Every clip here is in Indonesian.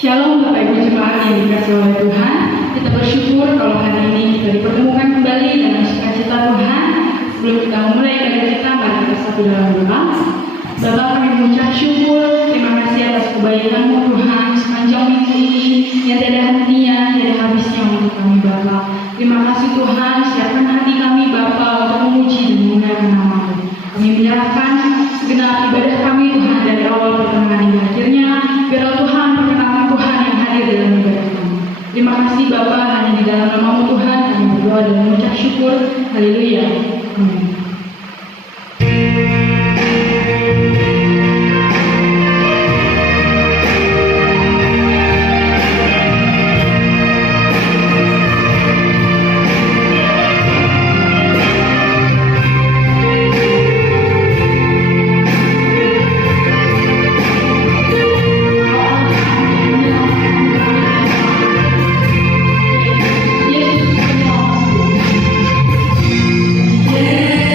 Shalom Bapak Ibu Jemaat yang dikasihi oleh Tuhan. Kita bersyukur kalau hari ini kita dipertemukan kembali dengan sukacita Tuhan. Sebelum kita memulai ibadah kita, mari kita satu dalam doa. Bapa, kami mengucap syukur, terima kasih atas kebaikan-Mu Tuhan sepanjang minggu ini yang tiada hentinya, tiada habisnya untuk kami Bapa. Terima kasih Tuhan, siapkan hati kami Bapa untuk memuji dan memuliakan nama-Mu. Kami menyerahkan segenap ibadah kami Tuhan dari awal pertengahan hingga akhirnya. Biarlah Tuhan perkenalan Tuhan yang hadir dalam ibadah kami. Terima kasih Bapa, hanya di dalam nama-Mu Tuhan kami berdoa dan mengucap syukur. Haleluya. Amin. Yeah.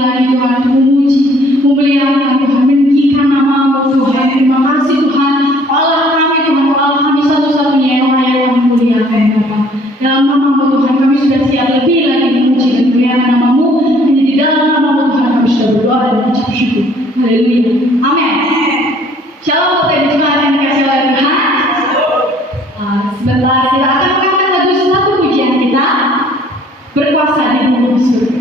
lagi Tuhan untuk memuji, memuliakan Tuhan, meninggikan nama-Mu Tuhan. Terima kasih Tuhan, Allah kami Tuhan, Allah kami satu-satunya yang layak kami muliakan Tuhan. Dalam nama-Mu Tuhan kami sudah siap lebih lagi memuji dan memuliakan nama-Mu. Hanya di dalam nama-Mu Tuhan kami sudah berdoa dan mengucap syukur. Haleluya. Amin. Shalom Bapak Ibu Jemaat yang dikasihi oleh Tuhan. Sebentar kita akan mengangkat lagu satu pujian kita, Berkuasa di Bumi Surga.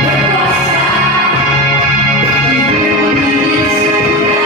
Berkuasa di bumi surga.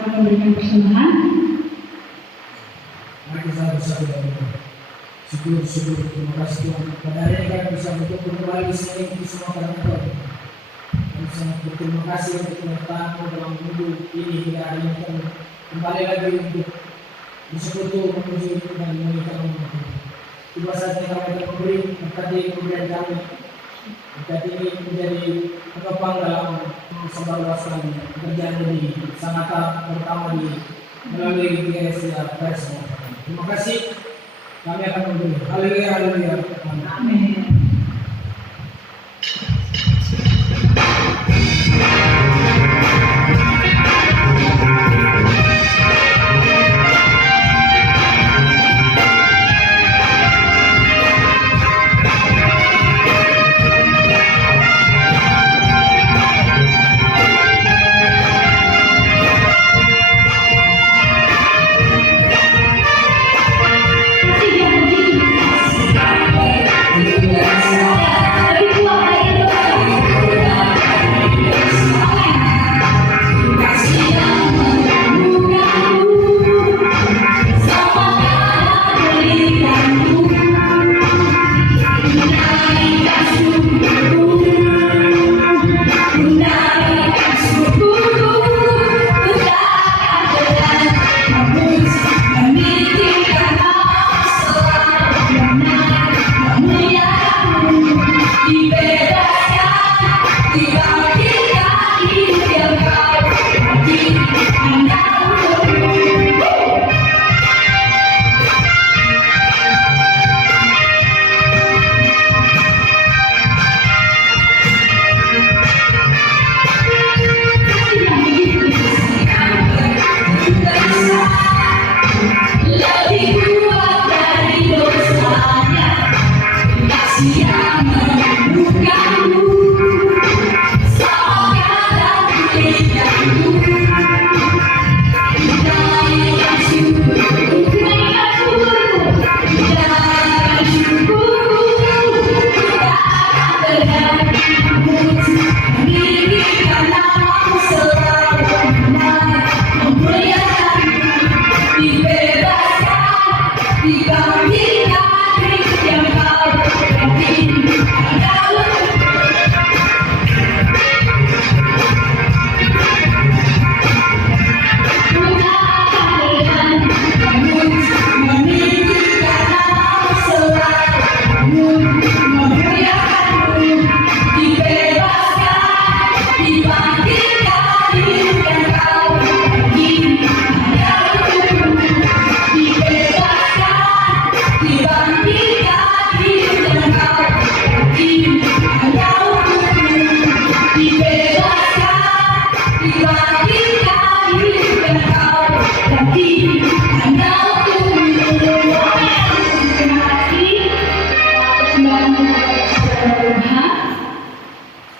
akan memberikan persembahan. Mari kita bersatu dalam doa. Syukur, terima kasih Tuhan. Pada hari ini kami bisa berkumpul kembali di sini untuk semua karena Tuhan. Kami sangat berterima kasih untuk penyertaan-Mu dalam minggu ini hingga hari ini kami kembali lagi untuk bersekutu, memuji dan menyanyikan nama-Mu. Tiba saatnya kami akan memberi berkati pemberian kami. Berkat ini menjadi penopang dalam memperluaskan pekerjaan ini sangat pertama melalui GSIA Press. Terima kasih. Kami akan memberi. Haleluya, haleluya. Amin.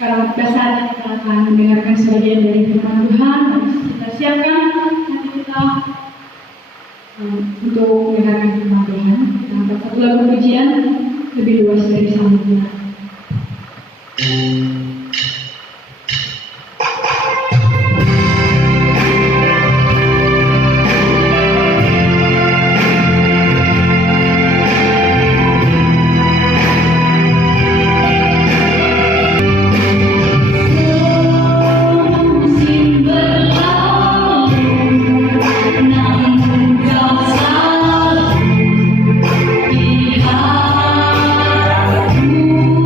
Sekarang besar kita akan mendengarkan sebagian dari firman Tuhan. Kita siapkan hati kita untuk mendengarkan firman Tuhan. Kita angkat satu lagu pujian lebih luas dari sambutan. Aku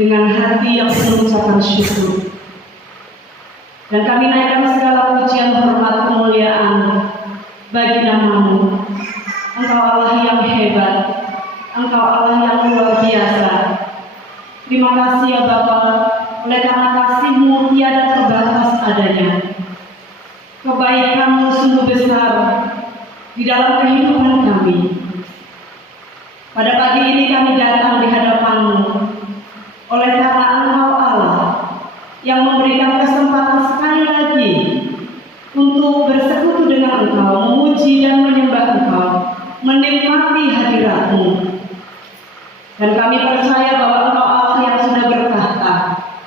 dengan hati yang penuh ucapan syukur. Dan kami naikkan segala pujian, hormat, kemuliaan bagi nama-Mu. Engkau Allah yang hebat, Engkau Allah yang luar biasa. Terima kasih ya Bapa, oleh karena kasih-Mu tiada terbatas adanya. Kebaikan-Mu sungguh besar di dalam kehidupan kami. Pada pagi ini kami datang di hadapan-Mu, oleh karena Engkau Allah yang memberikan kesempatan sekali lagi untuk bersekutu dengan Engkau, memuji dan menyembah Engkau, menikmati hadirat-Mu. Dan kami percaya bahwa Engkau Allah yang sudah bertahta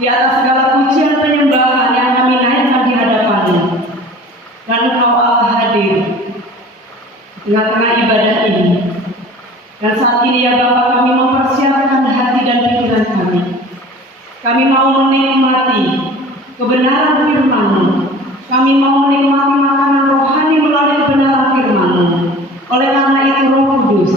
di atas segala pujian penyembahan yang kami naikkan di hadapan-Mu. Dan Engkau Allah hadir di tengah-tengah ibadah ini. Dan saat ini ya Bapa, kami mempersiapkan hati dan pikiran kami. Kami mau menikmati kebenaran firman-Mu. Kami mau menikmati makanan rohani melalui kebenaran firman-Mu. Oleh karena itu Roh Kudus,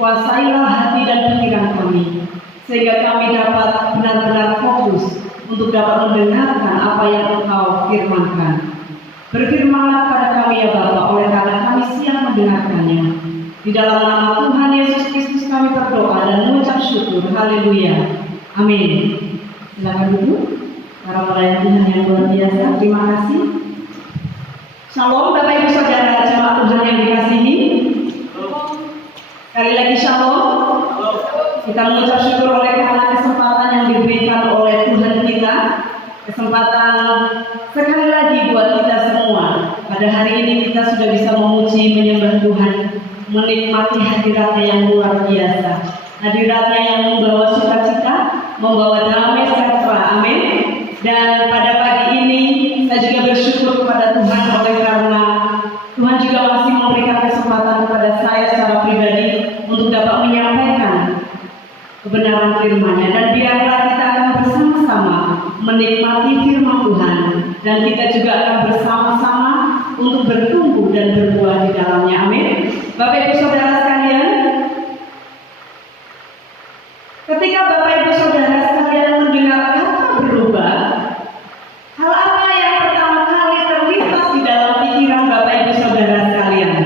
kuasailah hati dan pikiran kami, sehingga kami dapat benar-benar fokus untuk dapat mendengarkan apa yang Engkau firmankan. Berfirmanlah pada kami ya Bapa, oleh karena kami siap mendengarkannya. Di dalam nama Tuhan Yesus Kristus kami berdoa dan mengucap syukur. Haleluya. Amin. Silakan duduk. Para pelayan Tuhan yang luar biasa, terima kasih. Shalom Bapak Ibu Saudara jemaat Tuhan yang dikasihi. Sekali lagi shalom. Kita mengucap syukur oleh karena kesempatan yang diberikan oleh Tuhan kita. Kesempatan sekali lagi buat kita semua. Pada hari ini kita sudah bisa memuji, menyembah Tuhan, menikmati hadiratnya yang luar biasa. Hadiratnya yang membawa sukacita, membawa damai sejahtera. Amin. Dan pada pagi ini saya juga bersyukur kepada Tuhan oleh karena Tuhan juga masih memberikan kesempatan kepada saya secara pribadi untuk dapat menyampaikan kebenaran firman-Nya. Dan biarlah kita akan bersama-sama menikmati firman Tuhan, dan kita juga akan bersama-sama untuk bertumbuh dan berbuah di dalamnya. Amin. Bapak Ibu Saudara sekalian, ketika Bapak Ibu Saudara sekalian mendengar kata berubah, hal apa yang pertama kali terlintas di dalam pikiran Bapak Ibu Saudara sekalian?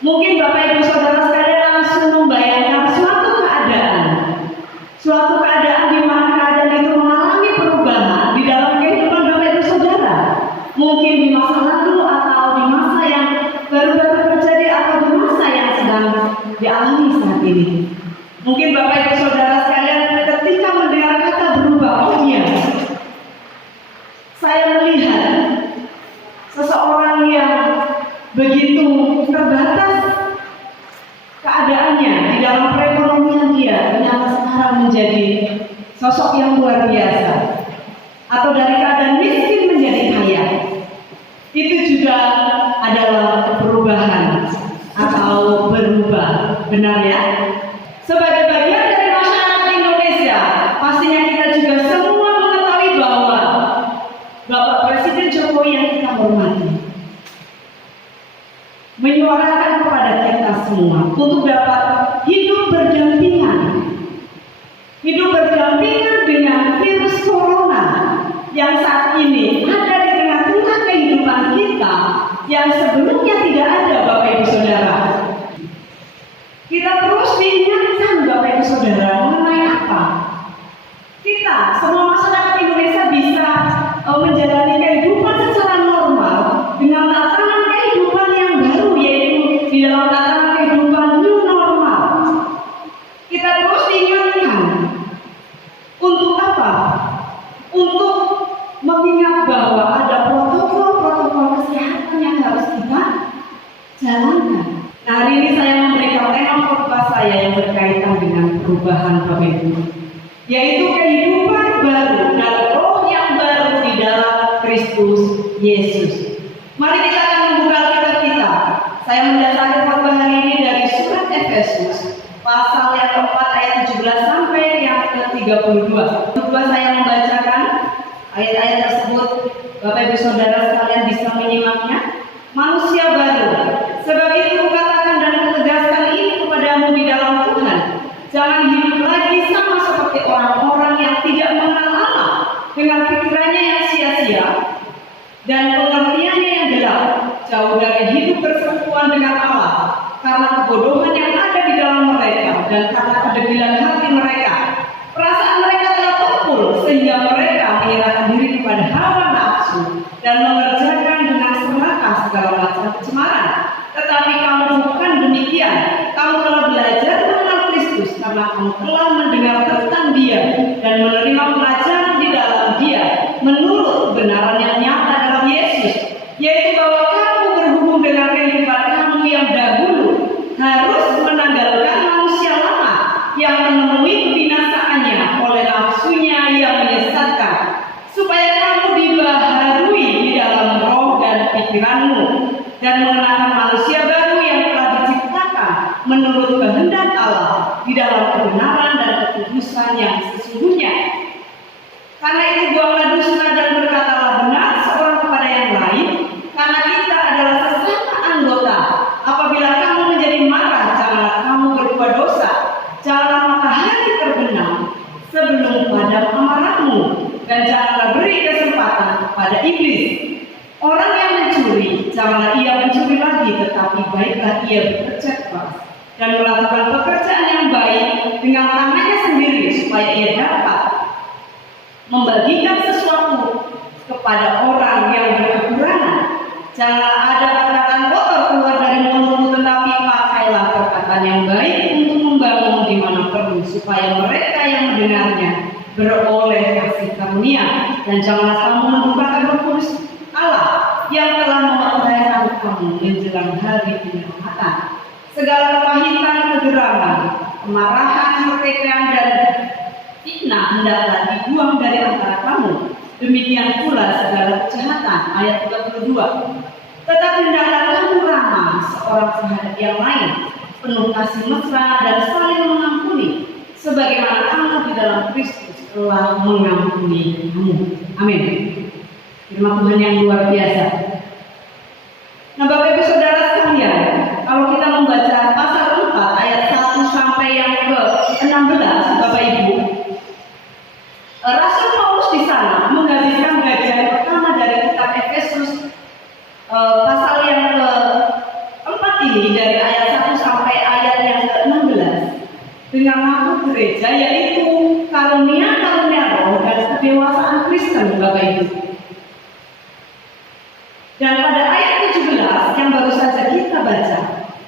Mungkin Bapak Ibu Saudara sekalian langsung membayangkan suatu keadaan di mana keadaan itu mengalami perubahan di dalam kehidupan Bapak Ibu Saudara. Mungkin di masa lalu atau di masa yang baru-baru terjadi atau di masa yang sedang dialami saat ini. Mungkin Bapak Ibu Saudara sekalian ketika mendengar kata berubah, oh iya, saya melihat seseorang yang begitu terbatas keadaannya di dalam perekonomian dia, ternyata sekarang menjadi sosok yang luar biasa. Atau dari keadaan miskin menjadi kaya. Itu juga adalah perubahan atau berubah. Benar ya? Sebagai bagian dari masyarakat Indonesia, pastinya kita juga semua mengetahui bahwa Bapak Presiden Jokowi yang kita hormati menyuarakan kepada kita semua untuk dapat hidup berdampingan dengan virus corona yang saat ini ada di tengah-tengah kehidupan kita yang sebelumnya tidak ada, Bapak Ibu Saudara. Kita terus diingatkan, Bapak Ibu Saudara, mengenai apa? Kita, semua masyarakat Indonesia bisa menjalani kehidupan secara normal dengan tatanan kehidupan yang baru, yaitu di dalam tatanan kehidupan new normal. Kita terus diingatkan untuk apa? Untuk mengingat bahwa ada protokol kesehatan yang harus kita jalankan. Nah, hari ini saya memberikan tema khotbah saya yang berkaitan dengan perubahan Bapak Ibu, yaitu kehidupan baru dan roh yang baru di dalam Kristus Yesus. Mari kita akan membuka Alkitab kita. Saya mendasari khotbah hari ini dari surat Efesus pasal yang keempat ayat 17 sampai yang ke-32. Khotbah saya membacakan ayat-ayat tersebut. Bapak Ibu Saudara sekalian bisa menyimaknya. Manusia baru. Sebab itu kukatakan dan kutegaskan ini kepadamu di dalam Tuhan. Jangan hidup lagi sama seperti seperti orang-orang yang tidak mengenal Allah dengan pikirannya yang sia-sia dan pengertiannya yang gelap, jauh dari hidup bersekutuan dengan Allah karena kebodohan yang ada di dalam mereka dan karena kedegilan hati mereka. Perasaan mereka telah tumpul sehingga mereka menyerahkan diri kepada hawa nafsu dan mengerjakan dengan serakah segala macam kecemaran. Tetapi kamu bukan demikian. Kamu telah belajar mengenal Kristus karena kamu telah mendengar tentang Dia dan menerima pelajaran di dalam Dia menurut kebenaran yang nyata dalam Yesus, yaitu bahwa kamu berhubung dengan kehidupan kamu yang dahulu harus menanggalkan manusia lama yang menemui kebinasaannya oleh nafsunya yang menyesatkan, supaya kamu dibaharui di dalam roh dan pikiranmu dan mengenakan manusia baru yang telah diciptakan menurut kehendak Allah di dalam kebenaran dan kekudusan yang sesungguhnya. Karena itu buanglah dusta dan berkatalah benar seorang kepada yang lain, karena kita adalah sesama anggota. Apabila kamu menjadi marah, janganlah kamu berbuat dosa. Janganlah matahari terbenam sebelum padam amarahmu, dan janganlah beri kesempatan kepada iblis. Orang yang mencuri, janganlah ia mencuri lagi, tetapi baiklah ia bekerja keras dan melakukan pekerjaan yang baik dengan tangannya sendiri, supaya ia dapat membagikan sesuatu kepada orang yang berkekurangan. Janganlah ada perkataan kotor keluar dari mulutmu, tetapi pakailah perkataan yang baik untuk membangun di mana perlu, supaya mereka yang mendengarnya beroleh kasih karunia. Dan janganlah kamu melupakan Roh Kudus Allah yang telah mempercayakan kamu menjelang hari penyelamatan. Segala kepahitan, kegeraman, kemarahan, pertikaian, dan fitnah hendaklah dibuang dari antara kamu. Demikian pula segala kejahatan. Ayat 32. Tetapi hendaklah kamu ramah seorang terhadap yang lain, penuh kasih mesra dan saling mengampuni, sebagaimana Allah di dalam Kristus telah mengampuni kamu. Amin. Firman Tuhan yang luar biasa. Nah, Bapak Ibu Saudara sekalian, kalau kita membaca pasal 4 ayat 1 sampai yang ke-16, Bapak Ibu, Rasul Paulus di sana menghabiskan bagian pertama dari kitab Efesus pasal yang ke-4 ini, dari ayat 1 sampai ayat yang ke-16, dengan ngaku gereja, yaitu karunia-karunia roh dan kedewasaan Kristen, Bapak Ibu. Dan pada ayat 17 yang baru saja kita baca,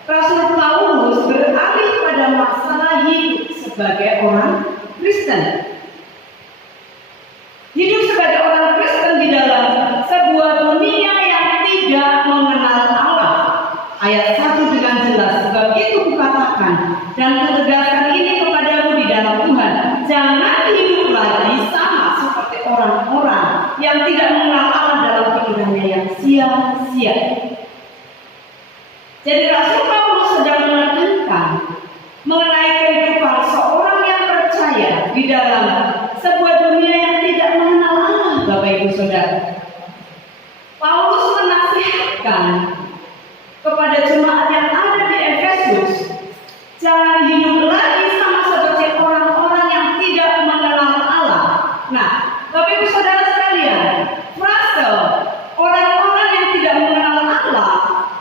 Rasul Paulus beralih pada masalah hidup sebagai orang Kristen. Hidup sebagai orang Kristen di dalam sebuah dunia yang tidak mengenal Allah. Ayat 1 dengan jelas, sebab itu kukatakan dan kutegaskan ini kepadamu di dalam Tuhan, jangan hidup lagi sama seperti orang-orang yang tidak mengenal Allah dalam pikirannya yang sia-sia. Jadi Rasul Paulus sedang menekankan mengenai kehidupan seorang yang percaya di dalam sebuah dunia yang tidak mengenal Allah, Bapak Ibu Saudara. Paulus menasihatkan kepada jemaat yang ada di Efesus, jangan hidup lagi sama seperti orang-orang yang tidak mengenal Allah. Nah, Bapak Ibu Saudara sekalian, frase orang-orang yang tidak mengenal Allah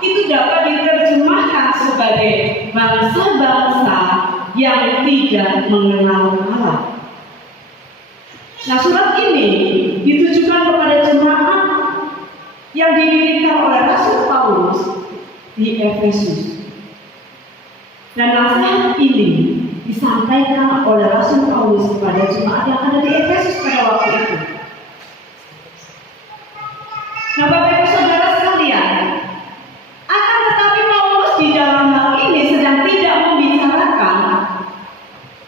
itu dapat diterjemahkan sebagai bangsa-bangsa yang tidak mengenal Allah. Nah, surat ini ditujukan kepada jemaat yang didirikan oleh Rasul Paulus di Efesus. Dan nasihat ini disampaikan oleh Rasul Paulus kepada jemaat yang ada di Efesus pada waktu itu. Nah, Bapak Ibu Saudara sekalian, akan tetapi Paulus di dalam hal ini sedang tidak membicarakan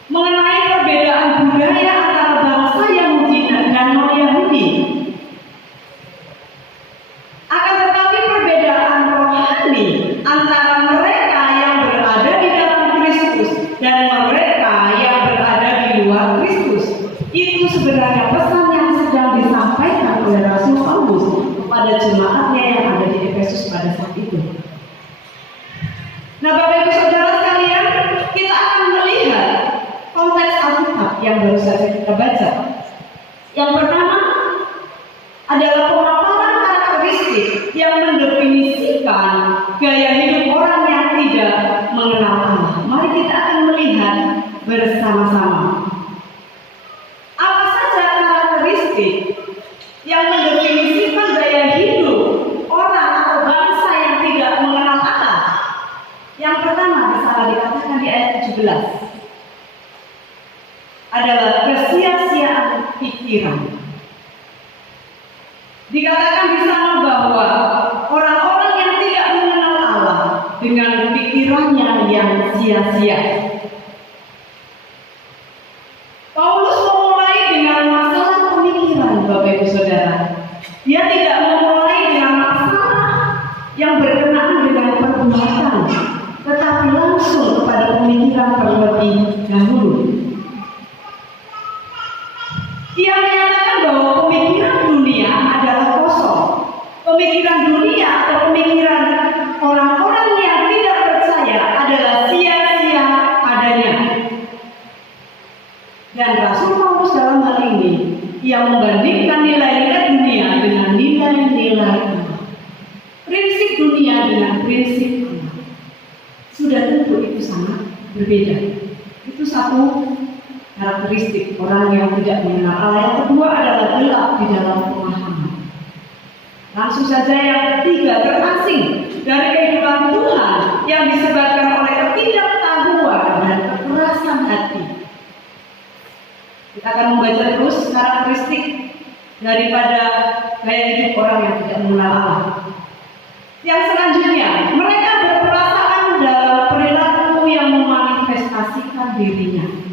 mengenai perbedaan budaya antara bangsa Yahudi dan non-Yahudi. Akan tetapi perbedaan rohani antara mereka yang berada di dalam Kristus dan mereka yang berada di luar Kristus, itu sebenarnya pesan yang sedang disampaikan oleh Rasul Paulus kepada jemaatnya yang ada di Efesus pada saat itu. Nah, Bapak Ibu Saudara sekalian, kita akan melihat konteks Alkitab yang baru saja kita baca. Yang pertama adalah pemaparan karakteristik yang mendefinisikan gaya hidup orang yang tidak mengenal Allah. Mari kita akan melihat bersama-sama. Apa saja karakteristik yang mendefinisikan gaya hidup orang atau bangsa yang tidak mengenal Allah? Yang pertama bisa dikatakan di ayat 17 adalah kesia-siaan pikiran. Dikatakan di sana bahwa orang-orang yang tidak mengenal Allah dengan pikirannya yang sia-sia. Paulus memulai dengan masalah pemikiran, Bapak Ibu Saudara. Dia tidak memulai dengan masalah yang berkenaan dengan perbuatan, tetapi langsung kepada pemikiran terlebih dahulu. Dia menyatakan bahwa pemikiran dunia adalah kosong. Pemikiran dunia atau pemikiran orang-orang yang tidak percaya adalah sia-sia adanya. Dan Rasul Paulus dalam hal ini, ia membandingkan nilai-nilai dunia dengan nilai-nilai Allah. Prinsip dunia dengan prinsip Allah. Sudah tentu itu sangat berbeda. Itu satu karakteristik orang yang tidak mengenal Allah. Yang kedua adalah gelap di dalam pemahaman. Langsung saja yang ketiga, terasing dari kehidupan Tuhan yang disebabkan oleh ketidaktahuan dan kekerasan hati. Kita akan membaca terus karakteristik daripada gaya hidup orang yang tidak mengenal Allah. Yang selanjutnya, mereka berperasaan dalam perilaku yang memanifestasikan dirinya.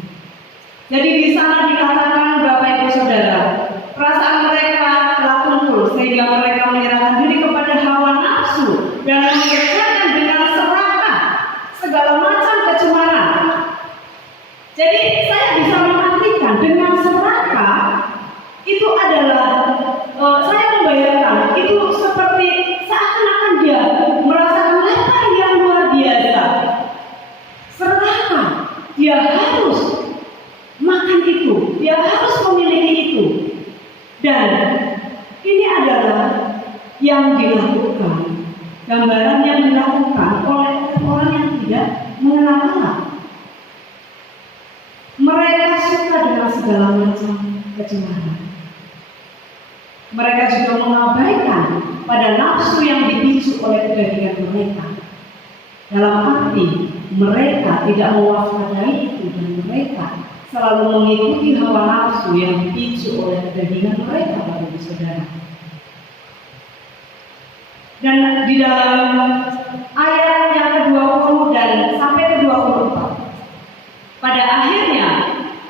Jadi di sana dikatakan Bapak Ibu Saudara, perasaan mereka telah tumpul sehingga mereka menyerahkan diri kepada hawa nafsu dan mengerjakan dengan serakah segala macam kecemaran. Jadi saya bisa mengartikan dengan serakah itu adalah saya membayangkan itu seperti seakan-akan dia merasakan lapar yang luar biasa. Serakah, dia harus makan itu, dia harus memiliki itu. Dan ini adalah yang dilakukan, gambaran yang dilakukan oleh orang yang tidak mengenal Allah. Mereka suka dengan segala macam kecemaran. Mereka juga mengabaikan pada nafsu yang dipicu oleh kedagingan mereka. Dalam arti mereka tidak mewaspadai itu dan mereka selalu mengikuti hawa nafsu yang dipicu oleh kedagingan mereka, Bapak Ibu Saudara. Dan di dalam ayat yang ke-20 dan sampai ke-24, pada akhirnya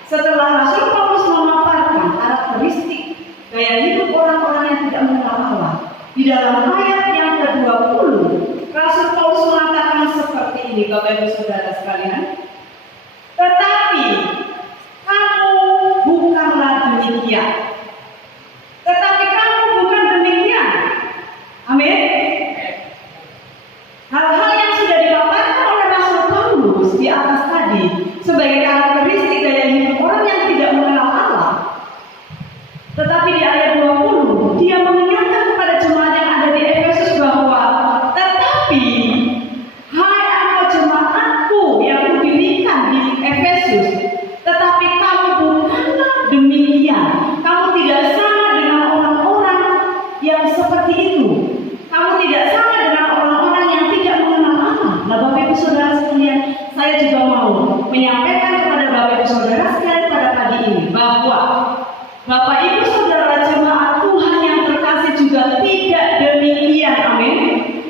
setelah Rasul Paulus memaparkan karakteristik gaya hidup orang-orang yang tidak mengenal Allah, di dalam ayat yang ke-20 Rasul Paulus mengatakan seperti ini, Bapak Ibu Saudara sekalian. Tetapi kamu bukanlah demikian. Tetapi kamu bukan demikian. Amin. Hal-hal yang sudah dipaparkan oleh Rasul Paulus di atas tadi sebagai karakteristik gaya hidup orang yang tidak mengenal Allah. Tetapi di ayat 20 dia mengingatkan kepada jemaat yang ada di Efesus bahwa tetapi hai engkau jemaatku yang kudirikan di Efesus, tetapi kamu bukanlah demikian. Kamu tidak sama dengan orang-orang yang seperti itu. Kamu tidak sama dengan orang-orang yang tidak mengenal Allah. Nah, Bapak Ibu Saudara sekalian, saya juga mau menyampaikan kepada Bapak Ibu Saudara sekalian pada pagi ini bahwa Bapak Ibu Saudara jemaat Tuhan yang terkasih juga tidak demikian. Amin.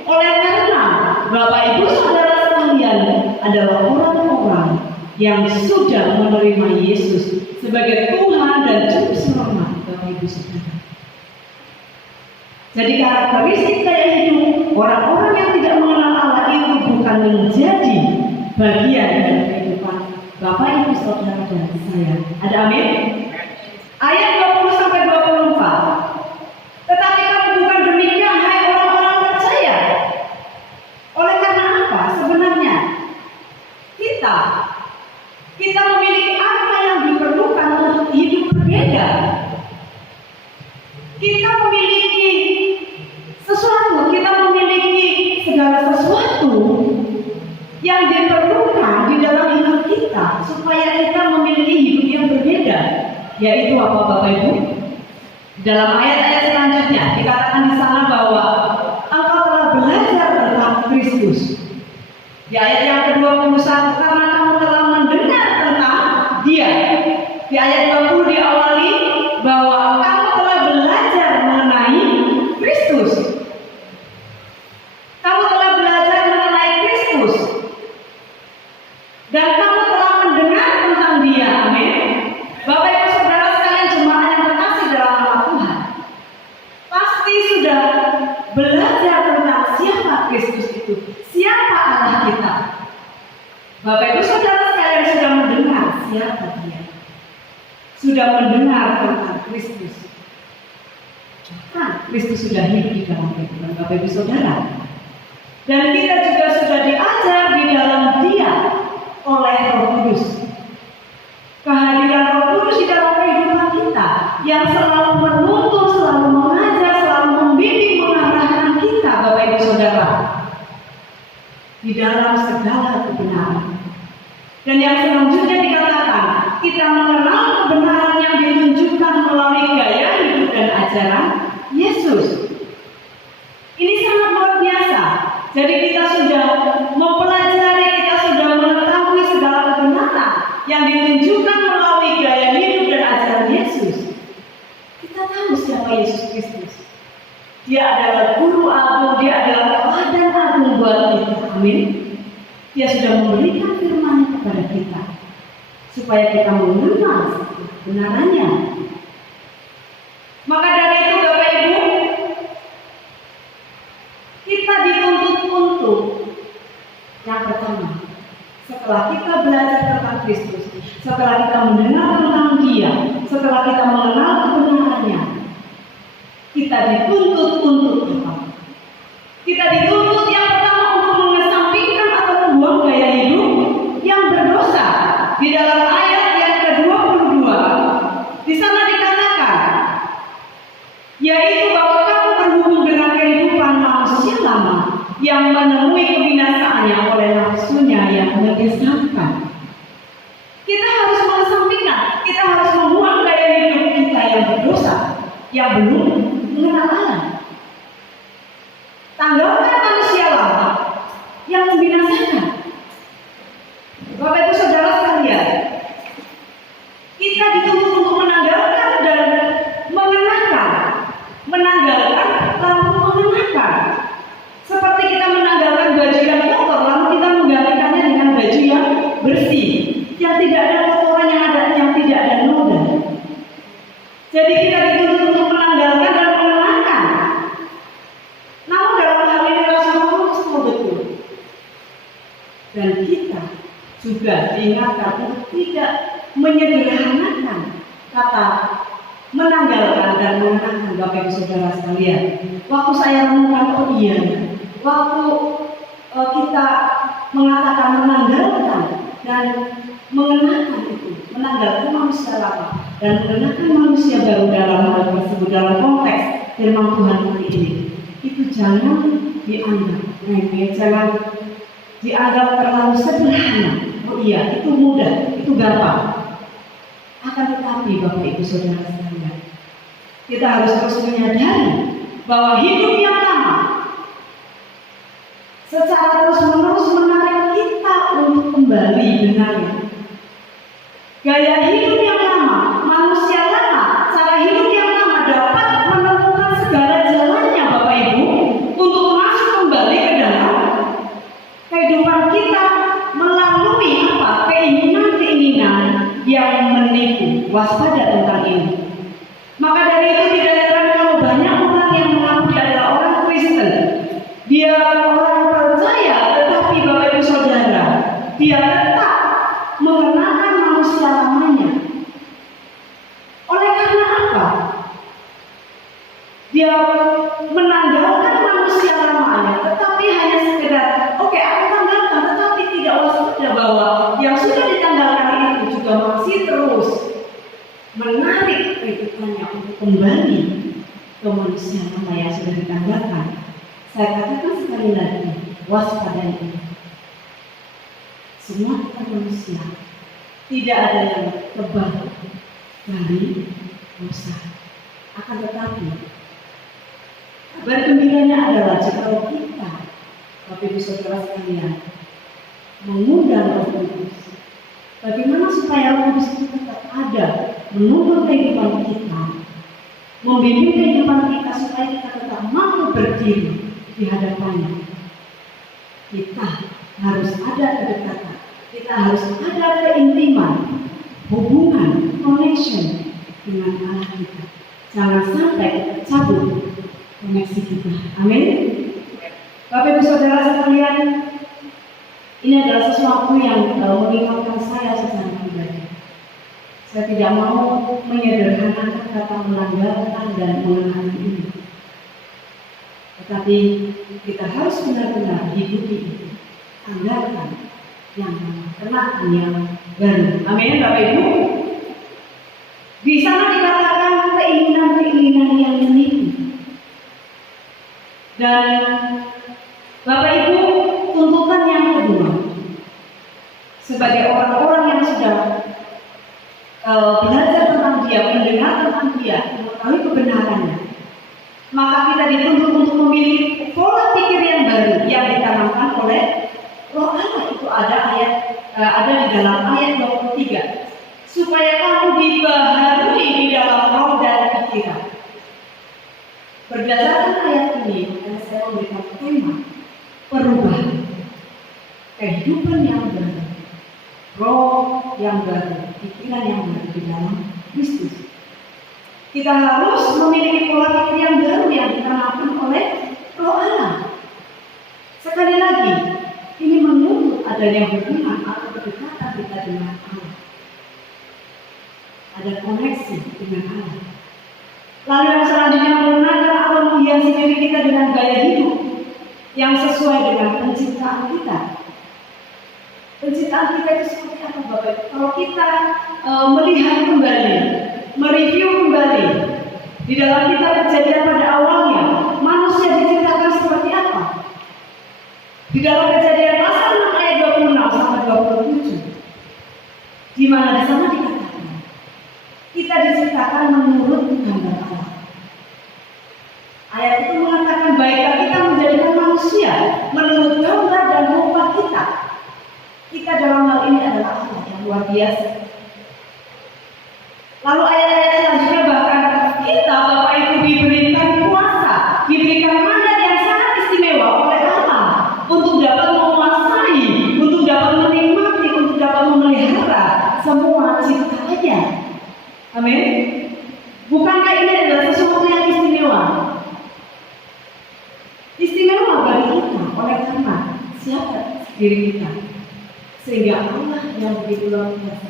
Oleh karena Bapak Ibu Saudara sekalian adalah orang-orang yang sudah menerima Yesus sebagai Tuhan dan Juru Selamat, Bapak Ibu Saudara. Jadi karakteristik gaya hidup orang-orang yang tidak mengenal Allah itu bukan menjadi bagian dari kehidupan Bapak Ibu Saudara dan saya. Ada amin? Ayat 20 sampai 24. Tetapi kamu bukan demikian, hai orang-orang percaya. Oleh karena apa? Sebenarnya kita memiliki apa yang diperlukan Yaitu apa Bapak Ibu? Dalam ayat-ayat selanjutnya dikatakan di sana bahwa engkau telah belajar tentang Kristus. Di ayat yang ke-21, karena kamu telah mendengar tentang Dia. Di ayat 20 diawali bahwa kamu telah belajar mengenai Kristus. Kamu telah belajar mengenai Kristus. Dan kamu telah mendengar tentang Dia. Amin. Bapak Ibu Saudara sekalian jemaat yang terkasih dalam nama Tuhan, pasti sudah belajar tentang siapa Kristus itu, siapa Allah kita. Bapak Ibu Saudara sekalian sudah mendengar siapa Dia, sudah mendengar tentang Kristus. Kristus sudah hidup di dalam kehidupan Bapak Ibu Saudara. Dan kita juga sudah diajar di dalam Dia oleh Roh Kudus. Kehadiran Roh Kudus di dalam kehidupan kita yang selalu menuntun, selalu mengajar, selalu membimbing, mengarahkan kita Bapak Ibu Saudara di dalam segala kebenaran. Dan yang selanjutnya dikatakan, kita mengenal kebenaran yang ditunjukkan melalui gaya hidup dan ajaran Yesus. Ini sangat luar biasa. Jadi kita sudah mempelajari, kita sudah mengetahui segala kebenaran yang ditunjukkan melalui gaya hidup dan ajaran Yesus. Kita tahu siapa Yesus Kristus. Dia adalah guru agung, dia adalah teladan agung buat kita. Amin. Dia sudah memberikan firman kepada kita supaya kita mengenal kebenarannya. Maka dari itu Bapak Ibu, kita dituntut untuk yang pertama, setelah kita belajar tentang Kristus, setelah kita mendengar tentang Dia, setelah kita mengenal kebenarannya, kita dituntut untuk apa? Kita dituntut yang pertama untuk mengesampingkan atau membuang gaya hidup yang berdosa. Di dalam ayat yang ke-22, di sana dikatakan, yaitu bahwa kamu berhubung dengan kehidupan manusia lama yang menemui kebinasaannya oleh nafsunya yang menyesatkan. Kita harus mengesampingkan, kita harus membuang gaya hidup kita yang berdosa, yang belum mengenal Allah. Tanggalkan manusia lama yang membinasakan. Bapak Ibu Saudara sekalian, kita dituntut untuk menanggalkan dan mengenakan, menanggalkan lalu mengenakan. Seperti kita menanggalkan baju yang kotor lalu kita menggantikannya dengan baju yang bersih, yang tidak ada kotoran, yang tidak ada noda. Jadi kita dituntut untuk menanggalkan dan mengenakan. Namun dalam hal ini Rasul Paulus tahu betul. Dan kita juga diingatkan untuk tidak menyederhanakan kata menanggalkan dan mengenakan. Bapak Ibu Saudara sekalian, waktu saya renungkan, oh iya, waktu kita mengatakan menanggalkan dan mengenakan itu, menanggalkan manusia lama dan mengenakan manusia baru dalam hal tersebut, dalam konteks firman Tuhan hari ini, itu jangan dianggap remeh, jangan dianggap terlalu sederhana. Oh iya, itu mudah, itu gampang. Akan tetapi Bapak Ibu Saudara sekalian, kita harus terus menyadari bahwa hidup yang lama secara terus-menerus menarik kita untuk kembali benarnya. Gaya hidup yang lama, manusia lama, cara hidup yang lama dapat menemukan segala jalannya Bapak Ibu untuk masuk kembali ke dalam kehidupan kita melalui apa? Keinginan-keinginan yang menipu. Waspada tentang ini. Maka dari itu tidak heran kalau banyak orang yang mengaku dia adalah orang Kristen, dia orang percaya, tetapi Bapak Ibu Saudara, dia tetap mengenakan manusia lamanya. Oleh karena apa? Dia menanggalkan manusia lamanya, tetapi hanya sekedar, oke, aku tanggalkan, tetapi tidak waspada bahwa yang sudah ditanggalkan itu juga masih terus menarik kehidupannya untuk kembali ke manusia lama yang sudah ditanggalkan. Saya katakan sekali lagi, waspadai. Semua kita manusia, tidak ada yang terbaik, dari dosa. Akan tetapi kabar gembiranya adalah jika kita, Bapak Ibu Saudara sekalian, mengundang Roh Kudus, bagaimana supaya Roh Kudus itu tetap ada menuntun kehidupan kita, membimbing kehidupan kita supaya kita tetap mampu berdiri di hadapannya. Kita harus ada kedekatan, kita harus ada keintiman, hubungan, connection dengan Allah kita. Jangan sampai kita cabut koneksi kita. Amin. Bapak Ibu Saudara sekalian, ini adalah sesuatu yang mengingatkan saya secara pribadi. Saya tidak mau menyederhanakan kata melanggarkan dan mengenali ini. Tetapi kita harus benar-benar hidupi itu. Anggarkan yang kenaan yang baru. Amin, Bapak Ibu. Di sana dikatakan keinginan-keinginan yang menipu. Dan Bapak Ibu, tuntutan yang kedua, sebagai orang-orang yang sudah belajar tentang Dia, mendengar tentang Dia, mengetahui kebenarannya, maka kita dituntut untuk memiliki pola pikir yang baru yang ditanamkan oleh Roh Allah. Itu ada di dalam ayat 23, supaya kamu dibaharui di dalam roh dan pikiran. Berdasarkan ayat ini, saya memberikan tema perubahan, kehidupan yang baru, roh yang baru, pikiran yang baru di dalam Kristus. Kita harus memiliki pola pikir yang baru yang ditanamkan oleh Roh Allah. Sekali lagi, ini menuntut adanya hubungan atau kedekatan kita dengan Allah. Ada koneksi dengan Allah. Lalu yang selanjutnya menggunakan atau menghiasi diri kita dengan gaya hidup yang sesuai dengan penciptaan kita. Penciptaan kita itu seperti apa, Bapak? Kalau kita melihat kembali, mereview kembali di dalam kitab Kejadian pada awalnya, manusia diciptakan seperti apa? Di dalam Kejadian pasal 6 ayat 26 sampai 27, di mana di sana dikatakan kita diciptakan menurut gambar Allah. Ayat itu mengatakan baiklah kita menjadikan manusia menurut gambar dan rupa kita. Kita dalam hal ini adalah Allah yang luar biasa. Lalu ayat-ayat selanjutnya bahkan kita, Bapak Ibu, diberikan kuasa, diberikan mandat yang sangat istimewa oleh Allah untuk dapat menguasai, untuk dapat menikmati, untuk dapat memelihara semua ciptaannya. Amin. Bukankah ini adalah sesuatu yang istimewa? Istimewa bagi kita oleh karena siapa diri kita, sehingga Allah yang begitu luar biasa,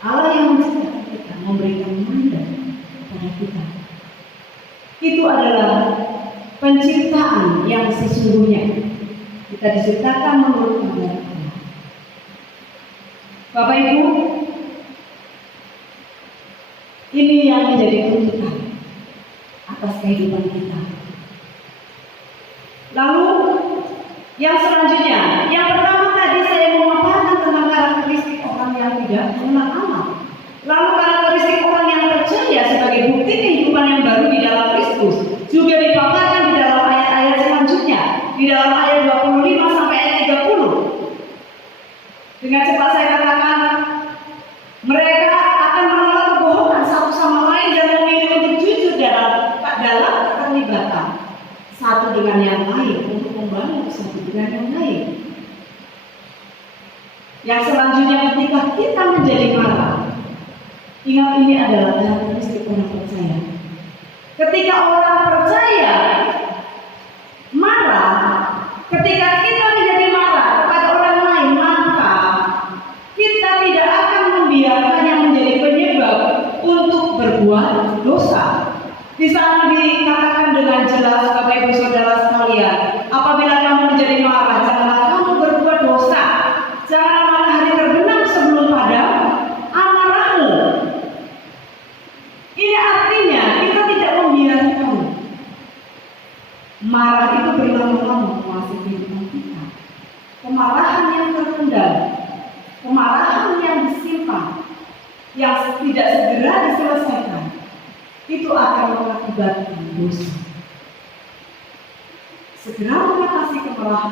Allah yang menciptakan kita, memberikan mandat kepada kita. Itu adalah penciptaan yang sesungguhnya. Kita diciptakan menurut gambar Allah. Bapak Ibu, ini yang menjadi tuntutan atas kehidupan kita. Lalu yang selanjutnya, yang pertama tadi saya memaparkan tentang karakteristik orang yang tidak mengenal Allah. Lalu karakteristik orang yang percaya sebagai bukti kehidupan yang baru di dalam Kristus juga dipaparkan di dalam ayat-ayat selanjutnya, di dalam ayat 25 sampai ayat 30. Dengan cepat saya katakan, mereka akan menolak kebohongan satu sama lain dan memilih untuk jujur dalam keterlibatan satu dengan yang lain untuk membangun satu dengan yang lain. Yang selanjutnya, ketika kita menjadi marah, ingat ini adalah karakteristik orang percaya. Ketika orang percaya marah, ketika kita menjadi marah kepada orang lain, maka kita tidak akan membiarkannya menjadi penyebab untuk berbuat dosa. Di sana dikatakan dengan jelas, Bapak Ibu Saudara sekalian, apabila kamu menjadi marah, janganlah kamu berbuat dosa. Jangan matahari terbenam sebelum padam amarahmu. Ini artinya kita tidak membiarkan marah itu berlama-lama menguasai kehidupan kita. Kemarahan yang terpendam, kemarahan yang disimpan, yang tidak segera diselesaikan, itu akan mengakibatkan dosa. Segera mengatasi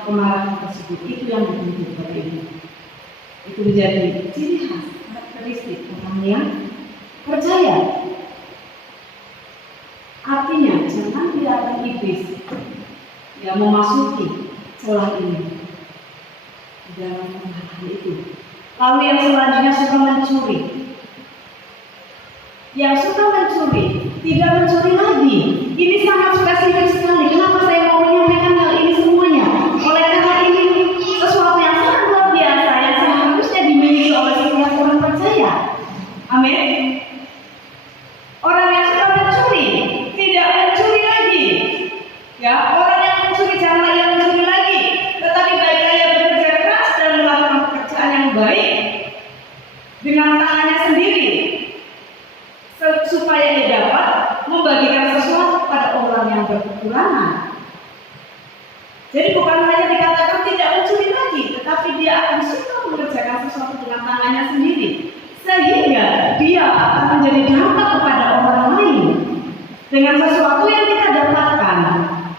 kemarahan tersebut, itu yang dituntut oleh Ibu. Itu menjadi ciri khas karakteristik orang yang percaya. Artinya jangan biarkan iblis yang memasuki celah ini di dalam kemarahan itu. Lalu yang selanjutnya suka mencuri. Yang suka mencuri tidak mencuri lagi. Ini sangat spesifik sekali. Kenapa saya mau menyampaikan hal ini semuanya? Oleh karena ini sesuatu yang sangat luar biasa yang seharusnya dimiliki oleh setiap orang percaya. Amin. Orang yang suka mencuri tidak mencuri lagi. Ya, orang yang mencuri janganlah ia mencuri lagi, tetapi baiklah ia bekerja keras dan melakukan pekerjaan yang baik dengan tangannya sendiri, supaya ia dapat membagikan sesuatu kepada orang yang berkekurangan. Jadi bukan hanya dikatakan tidak mencuri lagi, tetapi dia akan suka mengerjakan sesuatu dengan tangannya sendiri, sehingga dia akan menjadi dampak kepada orang lain. Dengan sesuatu yang kita dapatkan,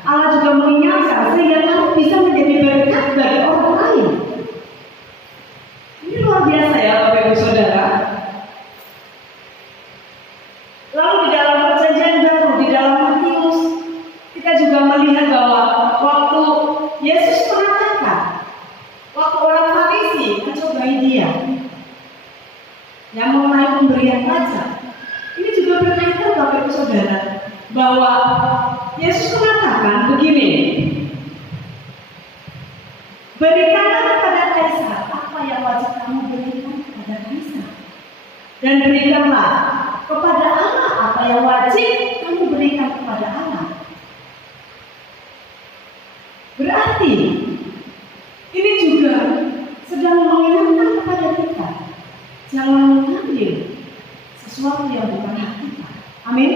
Allah juga mengingatkan sehingga kamu bisa menjadi berkat bagi orang lain. Ini luar biasa ya Bapak Ibu Saudara. Lalu di dalam perjanjian baru, di dalam Matius, kita juga melihat bahwa waktu Yesus mengatakan, waktu orang Farisi mencobai dia yang mengenai pemberian pajak, ini juga berkaitan Bapak Ibu Saudara, bahwa Yesus mengatakan begini, berikanlah kepada Kaisar apa yang wajib kamu berikan kepada Kaisar, dan berikanlah kepada Allah apa yang wajib kamu berikan kepada Allah. Berarti ini juga sedang mengingatkan kepada kita, jangan mengambil sesuatu yang bukan hak kita. Amin.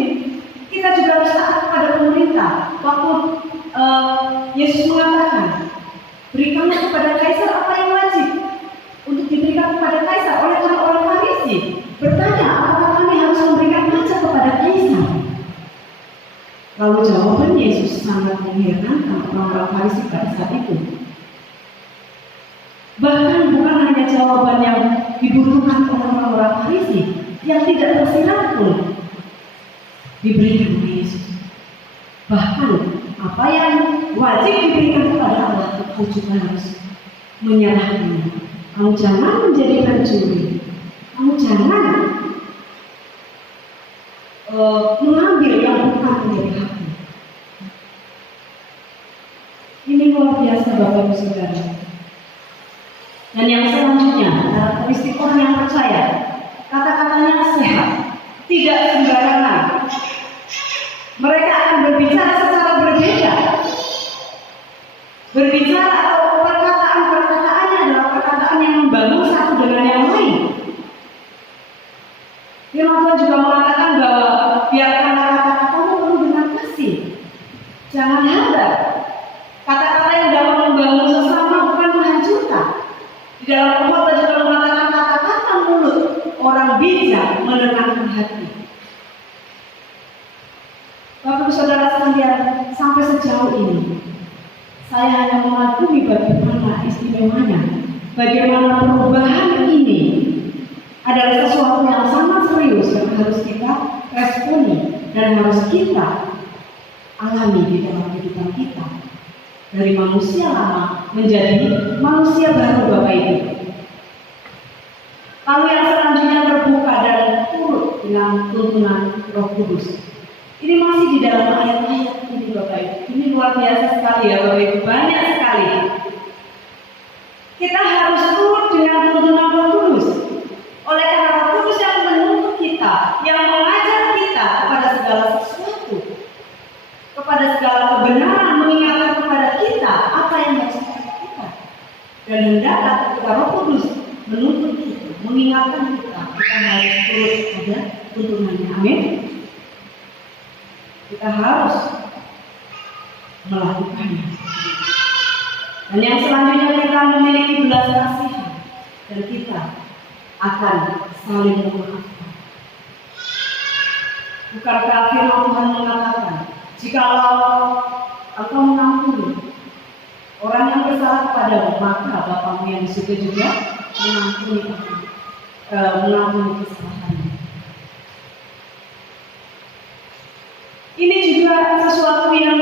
Kita juga harus taat kepada pemerintah. Waktu Yesus mengatakan, berikanlah kepada Kaisar apa yang wajib untuk diberikan kepada Kaisar. Oleh karena orang Farisi bertanya, apakah kami harus memberikan pajak kepada Kaisar? Lalu jawaban Yesus sangat mengherankan orang-orang Farisi pada saat itu. Bahkan bukan hanya jawaban yang dibutuhkan oleh orang-orang Farisi yang tidak tersirat pun diberikan oleh Yesus. Bahkan apa yang wajib diberikan kepada Allah, kau juga harus menyerahkannya. Kamu jangan menjadi pencuri. Kamu jangan mengambil yang bukan menjadi hakmu. Ini luar biasa Bapak Ibu Saudara. Dan yang selanjutnya, karakteristik orang yang percaya, kata-katanya sehat, tidak sembarangan. Mereka akan berbicara secara berbeda. Berbicara atau perkataan-perkataannya adalah perkataan yang membangun satu dengan yang lain. Firman Tuhan juga mengatakan bahwa biarkanlah kata-katamu penuh dengan kasih. Jangan hadap. Kata-kata yang dapat membangun sesama bukan menghancurkan. Di dalam Al-Quran juga mengatakan kata-kata mulut orang bijak menenangkan hati. Bapak Saudara sekalian, sampai sejauh ini saya hanya mengagumi bagaimana istimewanya, bagaimana perubahan ini adalah sesuatu yang sangat serius yang harus kita responi dan harus kita alami di dalam kehidupan kita, dari manusia lama menjadi manusia baru Bapak Ibu. Lalu yang selanjutnya terbuka dan turut dengan tuntunan Roh Kudus. Ini masih di dalam ayat-ayat ini Bapak Ibu. Ini luar biasa sekali ya Bapak Ibu, banyak sekali. Kita harus turut dengan tuntunan Roh Kudus. Oleh karena Roh Kudus yang menuntut kita, yang mengajar kita kepada segala sesuatu, kepada segala kebenaran, mengingatkan kepada kita apa yang harus kita. Dan hendaklah ketika Roh Kudus menuntut kita, mengingatkan kita harus turut pada tuntunannya. Amin. Kita harus melakukannya. Dan yang selanjutnya kita memiliki belas kasihan dan kita akan saling memaafkan. Bukankah firman Tuhan mengatakan, jikalau engkau mengampuni orang yang bersalah kepadamu, maka Bapamu yang di surga juga mengampuni kesalahanmu. Ini juga sesuatu yang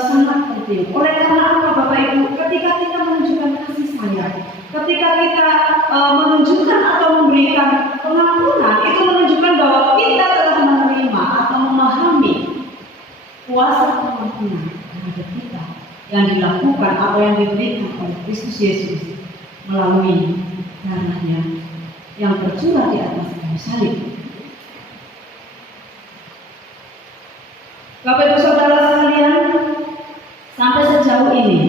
sangat penting. Oleh karena apa, Bapak Ibu? Ketika kita menunjukkan kasih sayang, ketika kita menunjukkan atau memberikan pengampunan, itu menunjukkan bahwa kita telah menerima atau memahami kuasa pengampunan terhadap kita yang dilakukan atau yang diberikan oleh Kristus Yesus melalui darahnya yang tercurah di atas kayu salib. Bapak Ibu Saudara sekalian, sampai sejauh ini,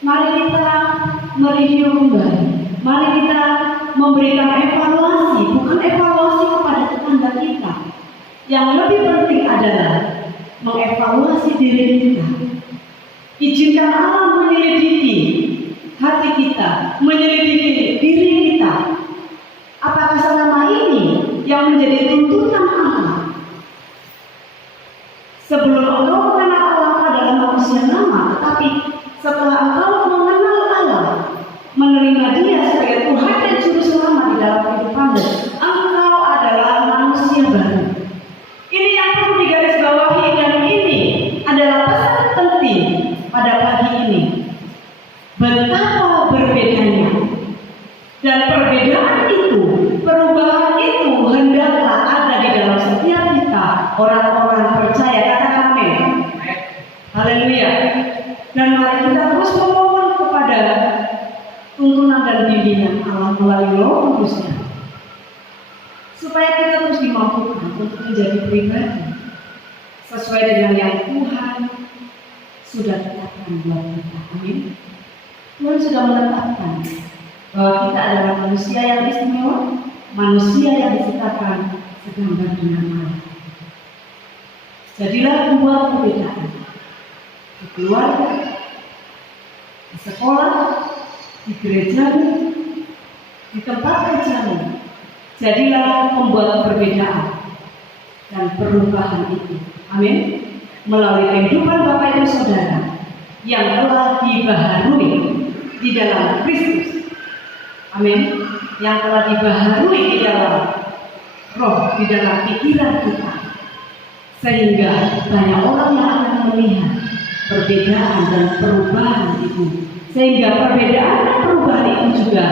mari kita mereview kembali, mari kita memberikan evaluasi, bukan evaluasi kepada tetangga kita. Yang lebih penting adalah mengevaluasi diri kita. Izinkan Allah menyelidiki hati kita, menyelidiki diri kita. Apakah selama ini yang menjadi tuntutan Allah? Sebelum engkau mengenal Allah adalah manusia lama, tetapi setelah engkau mengenal Allah, menerima Dia sebagai Tuhan dan Juru Selamat di dalam kehidupanmu, engkau adalah manusia baru. Ini yang perlu digarisbawahi, dan ini adalah pesan penting pada pagi ini. Betapa berbedanya, dan perbedaan itu, perubahan itu hendaklah ada di dalam setiap kita, orang-orang percaya. Katakan amin. Haleluya. Dan mari kita terus memohon kepada tuntunan dan bimbingan Allah melalui Roh Kudus-Nya, supaya kita terus dimampukan untuk menjadi pribadi sesuai dengan yang Tuhan sudah tetapkan buat kita. Amin. Tuhan sudah menetapkan bahwa kita adalah manusia yang istimewa, manusia yang diciptakan segambar dengan Allah. Jadilah pembuat perbedaan di keluarga, di sekolah, di gereja, di tempat kerjamu. Jadilah pembuat perbedaan dan perubahan itu. Amin. Melalui kehidupan Bapak Ibu Saudara yang telah dibaharui di dalam Kristus. Amin. Yang telah dibaharui di dalam roh, di dalam pikiran kita, sehingga banyak orang yang akan melihat perbedaan dan perubahan itu, sehingga perbedaan dan perubahan itu juga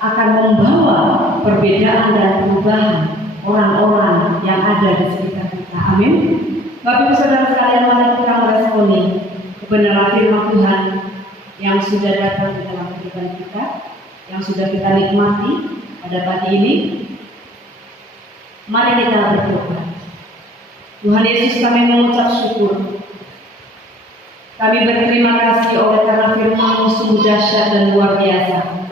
akan membawa perbedaan dan perubahan orang-orang yang ada di sekitar kita. Amin. Bapak Ibu Saudara sekalian, mari kita meresponi kebenaran firman Tuhan yang sudah datang di dalam kehidupan kita, yang sudah kita nikmati pada pagi ini. Mari kita berdoa. Tuhan Yesus, kami mengucap syukur. Kami berterima kasih oleh karena firman-Mu sungguh dahsyat dan luar biasa.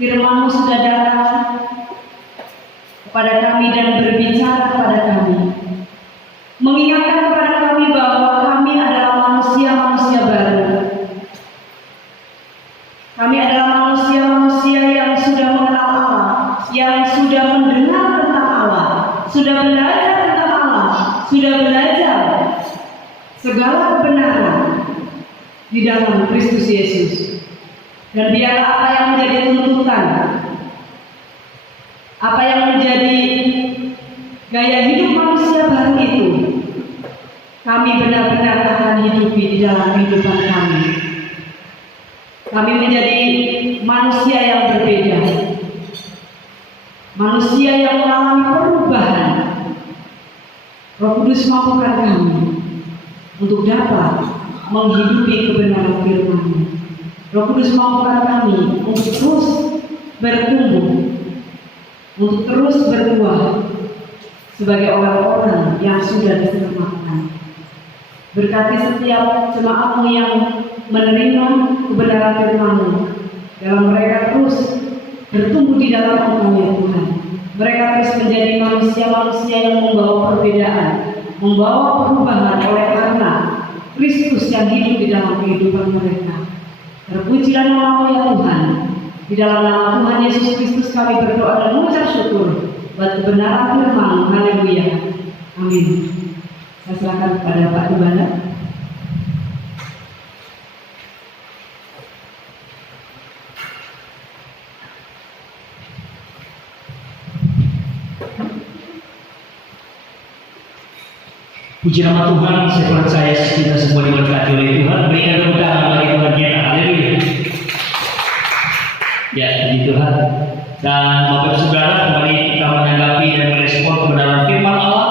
Firman-Mu sudah datang kepada kami dan berbicara kepada kami, mengingatkan kepada kami bahwa kami adalah manusia-manusia baru. Kami adalah manusia-manusia yang sudah mengenal Allah, yang sudah mendengar tentang Allah, sudah belajar tentang Allah, sudah belajar segala kebenaran di dalam Kristus Yesus. Dan biarlah apa yang menjadi tuntutan, apa yang menjadi gaya hidup manusia baru itu, kami benar-benar akan hidupi di dalam kehidupan kami. Kami menjadi manusia yang berbeda, manusia yang mengalami perubahan. Roh Kudus mampukan kami untuk dapat menghidupi kebenaran firman-Mu. Roh Kudus mampukan kami untuk terus bertumbuh, untuk terus berbuah sebagai orang-orang yang sudah diselamatkan. Berkati setiap jemaat-Mu yang menerima kebenaran firman-Mu, dalam mereka terus bertumbuh di dalam Engkau ya Tuhan. Mereka terus menjadi manusia-manusia yang membawa perbedaan, membawa perubahan oleh karena Kristus yang hidup di dalam kehidupan mereka. Terpujilah nama-Mu ya Tuhan. Di dalam nama Tuhan Yesus Kristus kami berdoa dan mengucap syukur buat kebenaran firman. Haleluya. Amin. Saya serahkan kepada Pak Gembala. Puji nama Tuhan, saya percaya kita semua diberkati oleh Tuhan. Berikan tepuk tangan bagi Tuhan kita. Haleluya. Ya, puji Tuhan. Dan Bapak Ibu Saudara, kembali kita menanggapi dan merespon kebenaran firman Allah.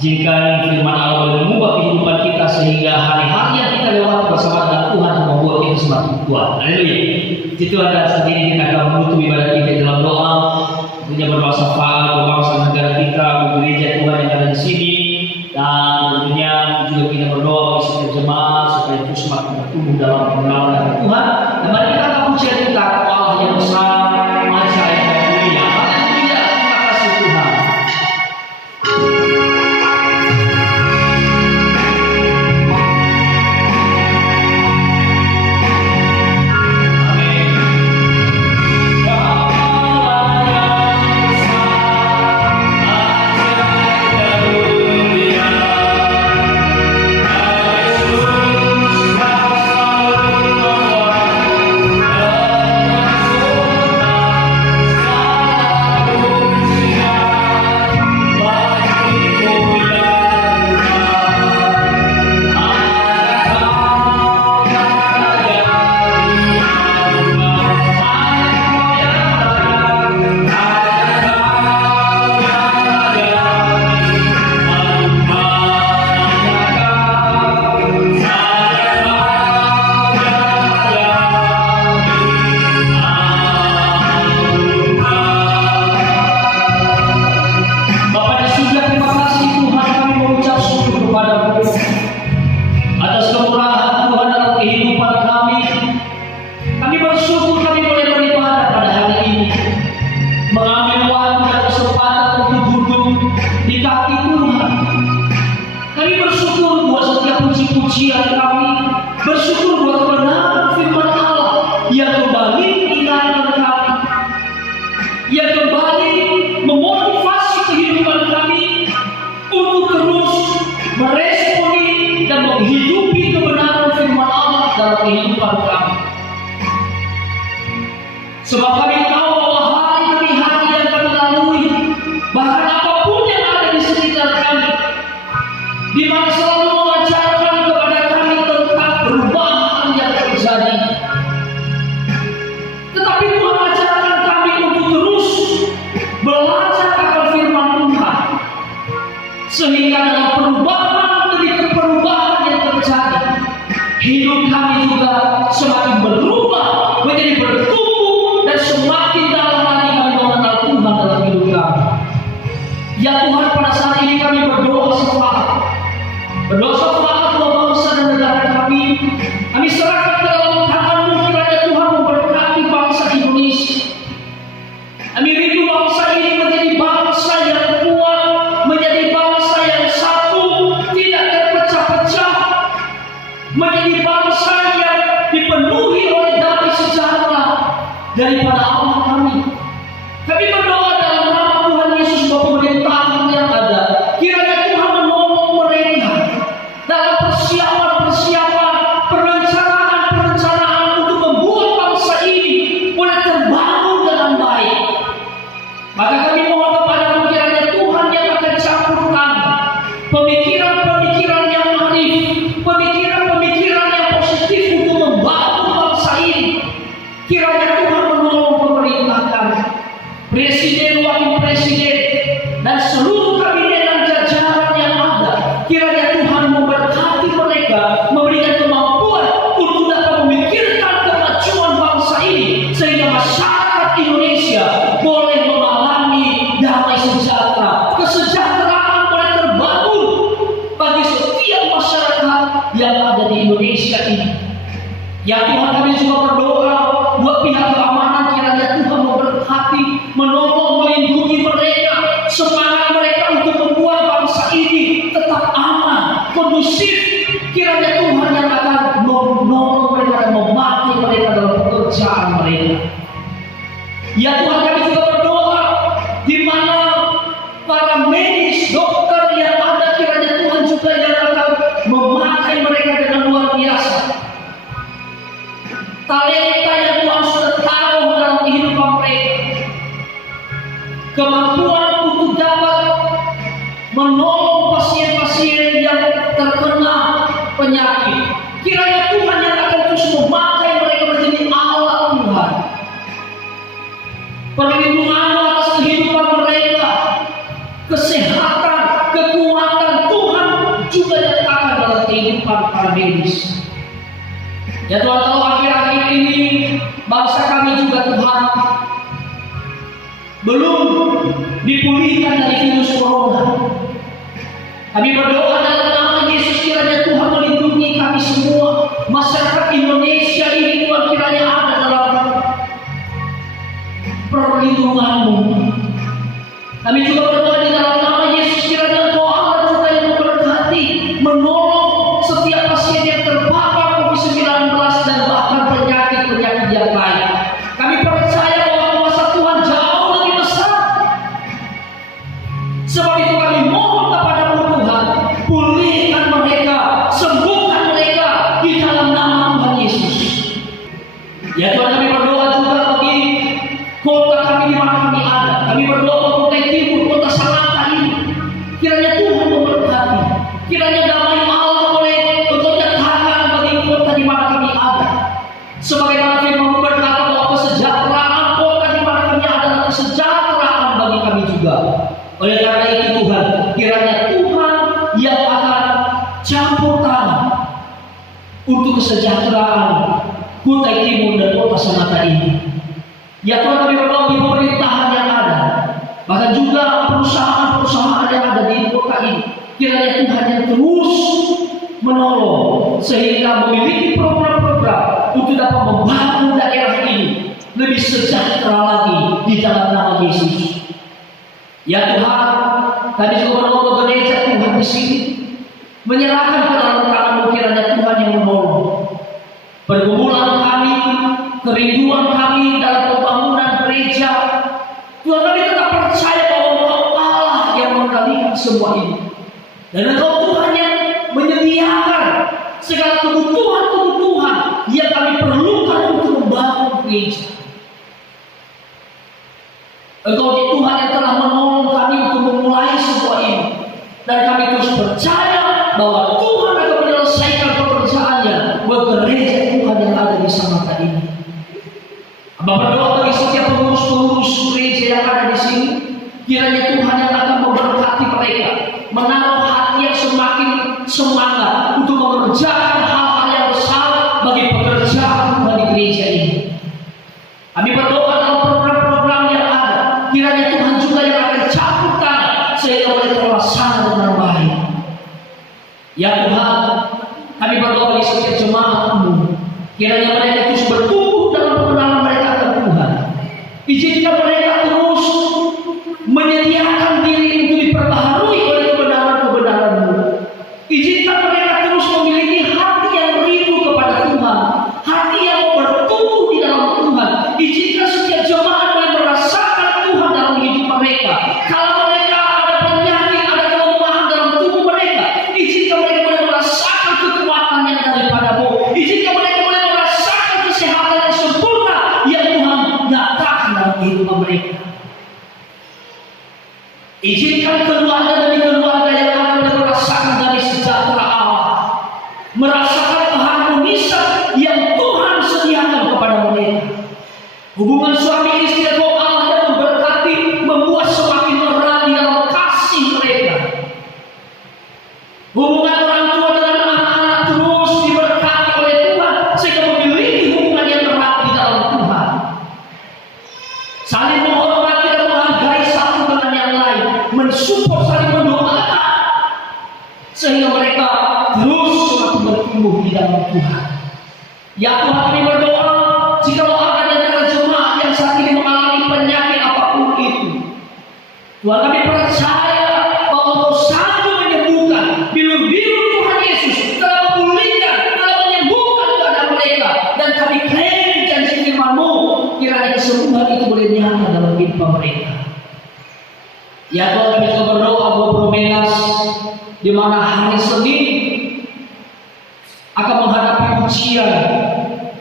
Izinkan firman Allah boleh mengubah kehidupan kita sehingga hari-hari yang kita lewati bersama dengan Tuhan membuat kita semakin kuat. Haleluya. Itu ada saat ini kita akan menutup ibadah kita dalam doa. Tentunya berdoa syafaat berbangsa negara kita, gereja Tuhan yang ada di sini. Dan tentunya juga kita berdoa bagi setiap jemaat supaya terus semakin bertumbuh dalam pengenalan Tuhan. Dan mari kita akan puji kita Allah yang besar, ajaib dan mulia. Haleluya, terima kasih Tuhan. Pujian kami, bersyukur buat kebenaran firman Allah yang kembali mengingatkan kami, yang kembali memotivasi kehidupan kami untuk terus meresponi dan menghidupi kebenaran firman Allah dalam kehidupan kami. Sebab kami tahu bahwa hari demi hari yang kami lalui, bahkan apapun yang ada di sekitar kami, di mana selalu mengajarkan kepada kami tentang perubahan yang terjadi. Tetapi Tuhan ajarkan kami untuk terus belajar akan firman Tuhan, sehingga dalam perubahan demi perubahan yang terjadi, hidup kami juga semakin berubah menjadi bertumbuh dan semakin dalam lagi kami mengenal Tuhan dalam hidup kami. Ya Tuhan, pada saat ini kami berdoa syafaat buat bangsa dan negara kami. Kami serahkan ke dalam tangan-Mu, kiranya Tuhan memberkati bangsa Indonesia. Kami rindu bangsa ini menjadi bangsa yang kuat, menjadi bangsa yang satu, tidak terpecah-pecah, menjadi bangsa yang dipenuhi oleh damai sejahtera daripada Allah kami. Kami berdoa dalam nama Tuhan Yesus bahwa pemerintahan yang ada, kiranya Tuhan menolong mereka dalam persiapan, perencanaan untuk membuat bangsa ini boleh terbangun dengan baik. Maka kami mohon kepada-Mu, kiranya Tuhan yang akan campurkan pemikiran-pemikiran yang arif, pemikiran-pemikiran yang positif untuk membangun bangsa ini. Kiranya Tuhan menolong pemerintah kami, presiden, wakil presiden, dan seluruh kabinet dan jajaran yang ada. Kiranya Tuhan memberkati mereka, memberikan kemampuan untuk dapat memikirkan kemajuan bangsa ini, sehingga masyarakat Indonesia boleh mengalami damai sejahtera, kesejahteraan boleh terbangun bagi setiap masyarakat yang ada di Indonesia ini. Ya Tuhan, kami juga berdoa buat pihak keamanan, kiranya Tuhan memberkati, menolong, melindungi mereka, semangat mereka untuk membuat bangsa ini tetap aman, kondusif. Kiranya Tuhan yang akan menolong mereka dan memakai mereka dalam pekerjaan mereka. para medis, dokter yang ada, kiranya Tuhan juga yang akan memakai mereka dengan luar biasa. Talenta yang Tuhan sudah taruh dalam kehidupan mereka, kemampuan untuk dapat menolong pasien-pasien yang terkena penyakit, kiranya Tuhan yang akan terus memakai mereka menjadi alat Tuhan. Perlindungan atas kehidupan mereka, kesehatan, kekuatan Tuhan juga nyatakan dalam kehidupan para medis. Ya Tuhan, tahu akhir-akhir ini bangsa kami juga Tuhan belum dipulihkan dari virus corona. Kami berdoa dalam nama Yesus, kiranya Tuhan melindungi kami semua, masyarakat Indonesia ini Tuhan, kiranya ada dalam perlindungan-Mu. Kami juga berdoa di dalam nama Yesus, kiranya Engkau Allah juga yang memberkati, menolong setiap pasien yang terpapar COVID-19 dan bahkan penyakit-penyakit yang lain. Kami percaya bahwa kuasa Tuhan jauh lebih besar. Sebab itu kami mohon kepada-Mu Tuhan, pulihkan mereka, sembuhkan mereka di dalam nama Tuhan Yesus. Ya Tuhan, kami berdoa juga bagi kota kami di mana kami ada. Kami berdoa untuk kota Timur, kota Sananta ini. Kiranya Tuhan memberkati. Kiranya damai Allah boleh Engkau nyatakan bagi kota di mana kami ada. Sebagaimana firman-Mu berkata bahwa kesejahteraan kota di mana kami ada adalah kesejahteraan bagi kami juga. Oleh karena itu Tuhan, kiranya Tuhan yang akan campur tangan untuk kesejahteraan Kutai Timur dan kota Sananta ini. Ya Tuhan, kami berdoa di pemerintahan yang ada, bahkan juga perusahaan-perusahaan yang ada di kota ini, kiranya Tuhan yang terus menolong sehingga memiliki program-program untuk dapat membangun daerah ini lebih sejahtera lagi di dalam nama Yesus. Ya Tuhan, kami juga berdoa gereja Tuhan di sini, menyerahkan ke dalam tangan-Mu, kiranya Tuhan yang menolong pergumulan kami, kerinduan kami dalam pembangunan gereja. Tuhan, kami tetap percaya bahwa Engkau Allah yang mengendalikan semua ini, dan Engkau Tuhan yang menyediakan segala kebutuhan-kebutuhan yang kami perlukan untuk membangun gereja. Engkau Tuhan yang telah menolong kami untuk memulai semua ini, dan kami terus percaya bahwa Tuhan akan menyelesaikan pekerjaannya buat gereja Tuhan yang ada di Sananta ini. Hamba berdoa bagi setiap pengurus-pengurus gereja yang ada di sini, kiranya Tuhan yang akan memberkati mereka, menaruh hati yang semakin semangat untuk mengerjakan hal-hal yang besar bagi pekerjaan Tuhan di gereja ini. Kami berdoa dalam program-program yang ada, kiranya Tuhan juga yang akan campur tangan sehingga boleh terlaksana dengan baik. Ya Tuhan, kami berdoa bagi setiap jemaat-Mu, kiranya mereka terus bertumbuh dalam pengenalan mereka akan Tuhan. Izinkan mereka terus menyediakan diri untuk diperbaharui oleh kebenaran-kebenaran-Mu. Izinkan mereka terus memiliki hati yang rindu kepada Tuhan, hati yang mau bertumbuh di dalam Tuhan. Izinkan setiap jemaat boleh merasakan Tuhan dalam hidup mereka. Kalau mereka ada penyakit, ada kelemahan dalam tubuh mereka, izinkan mereka boleh merasakan kekuatan yang daripada-Mu. Izinkan mereka boleh merasakan kesehatan yang sempurna yang Tuhan nyatakan dalam kehidupan mereka. Izinkan keluarga demi keluarga yang akan merasakan dari sejahtera Allah, merasakan keharmonisan yang Tuhan sediakan kepada mereka. Hubungan suami istri Engkau Allah yang memberkati, membuat semakin erat di dalam kasih mereka. Hubungan orang tua dengan anak-anak terus diberkati oleh Tuhan sehingga memiliki hubungan yang erat di dalam Tuhan. Saling menghormati dan menghargai satu dengan yang lain, mensupport, saling mendoakan sehingga mereka terus semakin bertumbuh di dalam Tuhan. Ya Tuhan, kami berdoa jika ada di antara jemaat yang saat ini mengalami penyakit apapun itu, Tuhan, kami percaya bahwa Engkau sanggup menyembuhkan. Biru-biru Tuhan Yesus telah memulihkan, telah menyembuhkan keadaan mereka, dan kami klaim janji firman-Mu, kiranya kesembuhan itu boleh nyata dalam kehidupan mereka. Ya Tuhan, kami juga berdoa buat Promenas, di mana hari Senin akan menghadapi ujian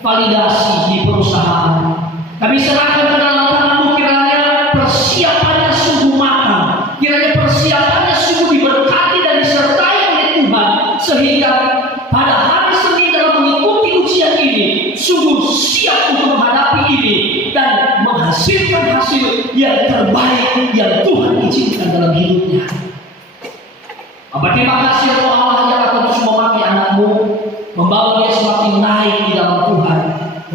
validasi di perusahaan. Kami serahkan ke dalam tangan-Mu, kiranya persiapannya sungguh matang, kiranya persiapannya sungguh diberkati dan disertai oleh Tuhan, sehingga pada hari Senin dalam mengikuti ujian ini sungguh siap untuk menghadapi ini dan menghasilkan hasil yang terbaik yang Tuhan izinkan dalam hidupnya. Bapak, terima kasih ya Allah yang akan terus memakai anak-Mu, membawa dia semakin naik di dalam Tuhan,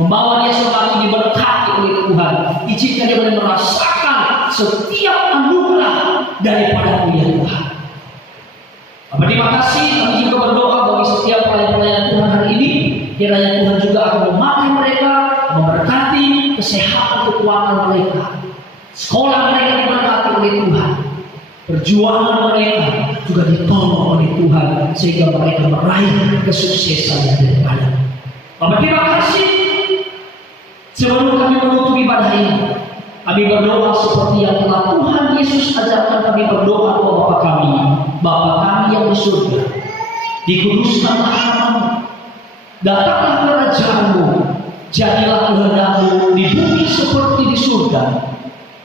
membawa dia semakin diberkati oleh Tuhan. Izinkan dia boleh merasakan setiap anugerah daripada-Mu ya Tuhan. Bapak, terima kasih. Kami juga berdoa bagi setiap pelayan-pelayan Tuhan hari ini, kiranya Tuhan juga akan memakai mereka, memberkati kesehatan kekuatan mereka, sekolah mereka diberkati oleh Tuhan, perjuangan mereka juga ditolong oleh Tuhan, sehingga mereka meraih kesuksesan yang daripada. Bapak, terima kasih. Sebelum kami menutup ibadah ini, kami berdoa seperti yang telah Tuhan Yesus ajarkan kami berdoa kepada Bapa kami. Bapa kami yang di surga, dikuduskanlah nama-Mu, datanglah kerajaan-Mu, jadilah kehendak-Mu di bumi seperti di surga.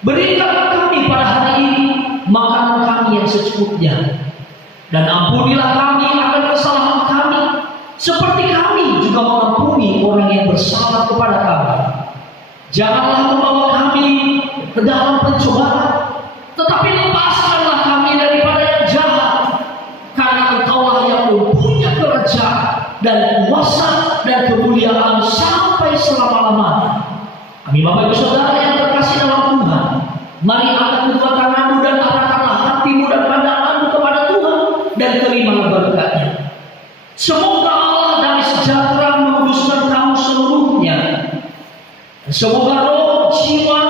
Berikanlah kami pada hari ini makanan kami yang secukupnya, dan ampunilah kami akan kesalahan kami, seperti kami juga mengampuni orang yang bersalah kepada kami. Janganlah membawa kami ke dalam pencobaan, tetapi lepaskanlah kami daripada yang jahat, karena Engkaulah yang mempunyai kerajaan dan kuasa dan kemuliaan sampai selama-lamanya. Amin. Bapak Ibu Saudara yang terkasih dalam Tuhan, mari angkat kedua tanganmu dan arahkanlah hatimu dan pandanganmu kepada Tuhan dan terimalah berkatnya. Semoga Allah damai sejahtera menguduskan kamu seluruhnya. Semoga roh, jiwa,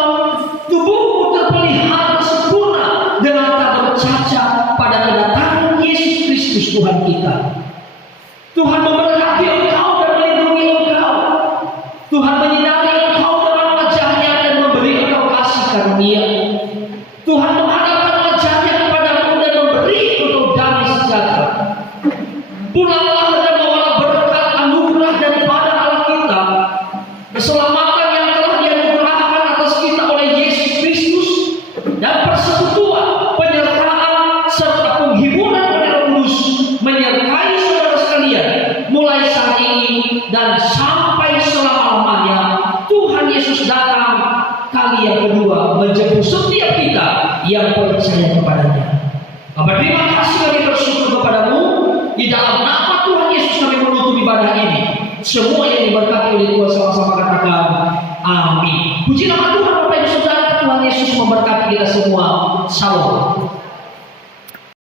tubuhmu terpelihara sempurna dengan tak bercacat pada kedatangan Yesus Kristus Tuhan kita. Tuhan memberkati engkau dan melindungi engkau. Tuhan menyinari engkau dengan wajahnya dan memberi engkau kasih karunia. Tuhan menghadapkan wajahnya kepadamu dan memberi engkau damai sejahtera. Pulanglah dan bawalah berkat anugerah daripada Allah kita, keselamatan yang telah dianugerahkan atas kita oleh Yesus Kristus, dan persekutuan, penyertaan serta penghiburan oleh Roh Kudus menyertai saudara sekalian mulai saat ini dan sampai selama-lamanya. Tuhan Yesus datang kali yang kedua menjemput setiap kita yang percaya kepadanya. Bapak, terima kasih, kami bersyukur kepadamu. Di dalam nama Tuhan Yesus kami menutup ibadah ini. Semua yang diberkati oleh Tuhan sama-sama katakan amin. Puji nama Tuhan. Bapak Ibu Saudara, Tuhan Yesus memberkati kita semua. Shalom.